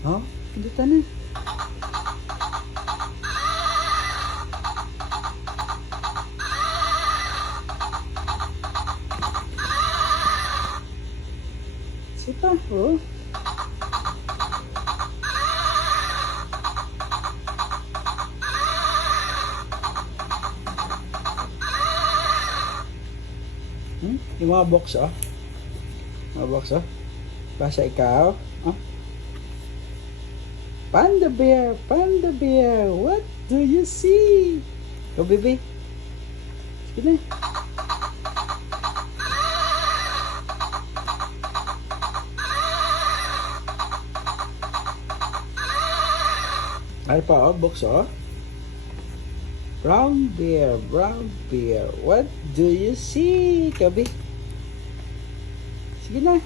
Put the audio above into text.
Oh, pindutan na. Sige pa, oh. Yung mga box, oh. Mga box, oh. Basta ikaw, oh. Panda bear, what do you see? Go, baby. Sige na. Ay pa, oh, box, oh. Brown bear, what do you see? Kabi. Sige na.